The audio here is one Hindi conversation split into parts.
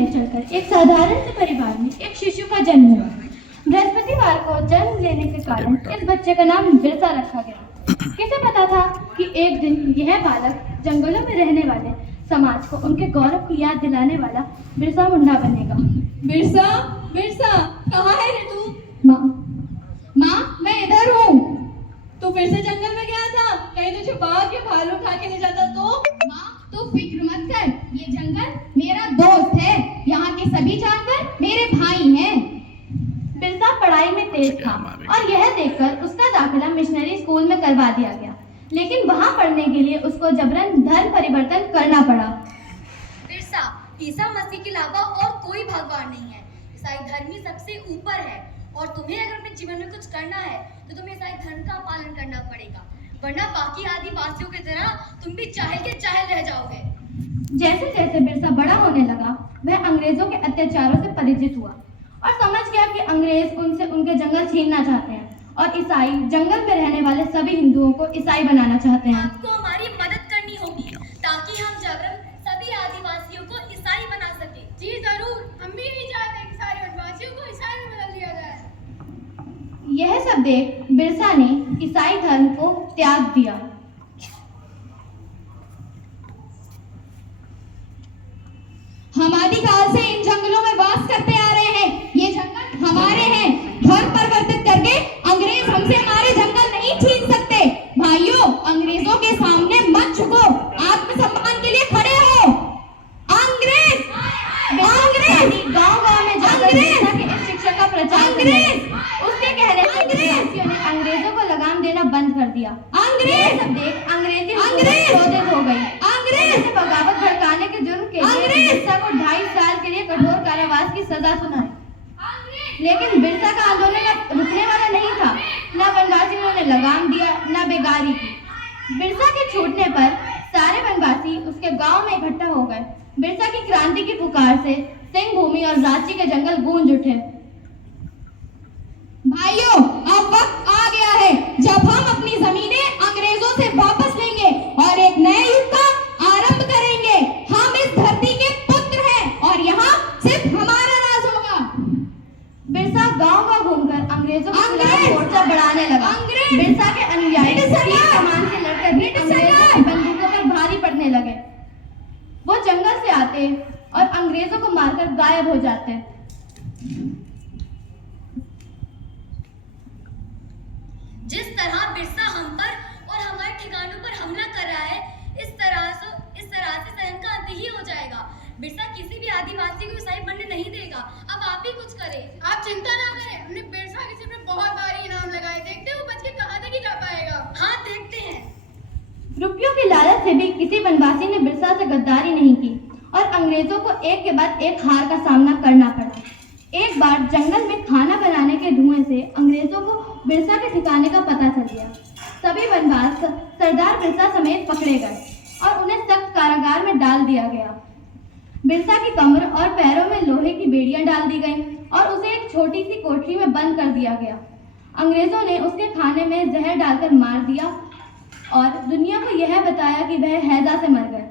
में चलकर एक साधारण से परिवार में एक शिशु का जन्म हुआ। बृहस्पतिवार को जन्म लेने के कारण इस बच्चे का नाम बिरसा रखा गया। किसे पता था कि एक दिन यह बालक जंगलों में रहने वाले समाज को उनके गौरव की याद दिलाने वाला बिरसा मुंडा बनेगा। बिरसा, बिरसा, कहाँ है रे तू? माँ, मैं इधर हूँ। तू फिर से जंगल में गया था? कहीं तुझे बाघ के भालू उठा के ले जाता तो? माँ, तू फिक्र मत कर, ये जंगल मेरा दोस्त है। यहाँ के सभी जानवर मेरे भाई हैं। बिरसा पढ़ाई में तेज था और यह देखकर उसका दाखिला मिशनरी स्कूल में करवा दिया गया, लेकिन वहाँ पढ़ने के लिए उसको जबरन धर्म परिवर्तन करना पड़ा। बिरसा, ईसा मसीह के अलावा और कोई भगवान नहीं है। ईसाई धर्म ही सबसे ऊपर है और तुम्हें अगर अपने जीवन में कुछ करना है तो तुम्हें ईसाई धर्म का पालन करना पड़ेगा, वरना बाकी आदिवासियों की तरह तुम भी चाहे के चाहे रह जाओगे। जैसे जैसे बिरसा बड़ा होने लगा, वह अंग्रेजों के अत्याचारों से परिचित हुआ और समझ गया कि अंग्रेज उनसे उनके जंगल छीनना चाहते हैं और ईसाई जंगल में रहने वाले सभी हिंदुओं को ईसाई बनाना चाहते हैं। आपको हमारी मदद करनी होगी ताकि हम जबरन सभी आदिवासियों को ईसाई बना सके। जी जरूर, हम भी नहीं चाहते कि सारे वनवासियों को ईसाई में बदल दिया जाए। यह सब देख बिरसा ने ईसाई धर्म को त्याग दिया। हम आदिकाल से इन जंगलों में वास करते आ रहे हैं। ये जंगल हमारे हैं। धर्म परिवर्तित करके अंग्रेज हमसे हमारे जंगल नहीं छीन सकते। भाइयों, अंग्रेजों के सामने मत झुको, आत्मसम्मान के लिए खड़े हो। अंग्रेज, अंग्रेज, गांव-गांव में जाकर बिरसा के इस शिक्षा का प्रचार उसके कहने पर अंग्रेजों ने अंग्रेजों को लगाम देना बंद कर दिया। अंग्रेज, सब देख अंग्रेजी हुकूमत क्रोधित हो गई। अंग्रेज, बगावत भड़काने के जुर्म के लिए बिरसा को 2.5 साल के लिए कठोर कारावास की सजा सुनाई। लेकिन बिरसा का आंदोलन रुकने वाला नहीं था। न वनवासियों ने लगाम दिया, न बेगारी की। बिरसा के छूटने पर सारे वनवासी उसके गांव में इकट्ठा हो गए। बिरसा की क्रांति की पुकार से सिंह भूमि और रांची के जंगल गूंज उठे। भाइयों, अब वक्त आ गया है जब हम अपनी जमीनें अंग्रेजों से वापस लेंगे और एक नए युग का आरंभ करेंगे। हम इस धरती के पुत्र हैं और यहाँ सिर्फ हमारा राज होगा। बिरसा गांव-गांव घूमकर अंग्रेजों के खिलाफ मोर्चा बढ़ाने लगा। बिरसा के अनुयायी तीर कमान से लड़कर भी अंग्रेजों की बंदूकों पर भारी पड़ने लगे। वो जंगल से आते और अंग्रेजों को मारकर गायब हो जाते। जिस तरह बिरसा हम पर और हमारे ठिकानों पर हमला कर रहा है, इस तरह से सहन का अंत ही हो जाएगा। बिरसा किसी भी आदिवासी को ईसाई बनने नहीं देगा। अब आप ही कुछ करें। आप चिंता ना करें, हमने बिरसा के सिर पे बहुत भारी इनाम लगाए। देखते हो बच के कहाँ तक ही जा पाएगा। हाँ, देखते हैं। रुपयों की लालच से भी किसी वनवासी ने बिरसा से गद्दारी नहीं की और अंग्रेजों को एक के बाद एक हार का सामना करना पड़ा। एक बार जंगल में खाना बनाने के धुएं से अंग्रेजों को बिरसा के ठिकाने का पता चल गया। सभी वनवास सरदार बिरसा समेत पकड़े गए और उन्हें सख्त कारागार में डाल दिया गया। बिरसा की कमर और पैरों में लोहे की बेड़ियां डाल दी गईं और उसे एक छोटी सी कोठरी में बंद कर दिया गया। अंग्रेजों ने उसके खाने में जहर डालकर मार दिया और दुनिया को यह बताया कि वह हैजा से मर गए।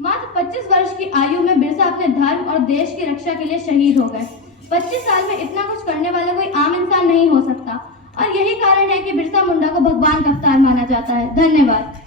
मात्र 25 वर्ष की आयु में बिरसा अपने धर्म और देश की रक्षा के लिए शहीद हो गए। 25 साल में इतना कुछ करने वाला कोई आम इंसान नहीं हो सकता और यही कारण है कि बिरसा मुंडा को भगवान का अवतार माना जाता है। धन्यवाद।